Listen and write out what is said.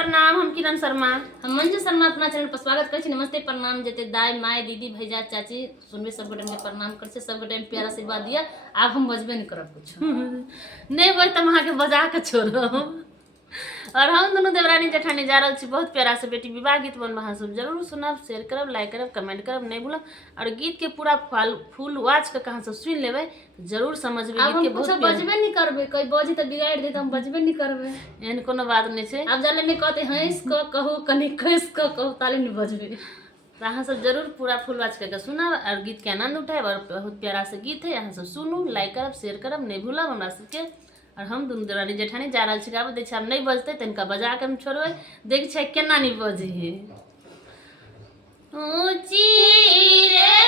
प्रणाम। हम किरण शर्मा, हम मंजू शर्मा अपना चैनल पर स्वागत कर। नमस्ते प्रणाम जते दाई माय दीदी भैया चाची सुनबे सब गोटे के प्रणाम कर सब गोटे प्यार आशीर्वाद दिया। आप हम बजबे नहीं करब कुछ नहीं बज तुम अहाँ के बजा के छोड़ो। और हम दोनों देवरानी जेठानी जा रही बहुत प्यारा से बेटी विवाह गीत बन वहाँ सब जरूर सुनब, शेयर करब, लाइक करब, कमेंट करब, नहीं भूलब। और गीत के पूरा फुल वाच के कहाँ सब सुन लेबै जरूर समझबे। अब हम कुछ बजबे नहीं करबे, कोई बजी तो बिगाड़ दे तो हम बजबे नहीं करबे। एहन कोनो बात नहीं है। अब जाले में कहते हंस को कहो कनी खस को कहो ताले नहीं बजबे। अहाँ सब जरूर पूरा फुल वाच करके सुनब और गीत के आनंद उठाए। और बहुत प्यारा से गीत है, अहाँ सब सुनू, लाइक करब, शेयर करब, नहीं भूलब हमरा सबके। और हम दुनू देवरानी जेठानी जा रहा छी गाबे, देख नहीं बजते तो इनका बजा के हम छोड़बै। देख केना नहीं बजे है ऊंची रे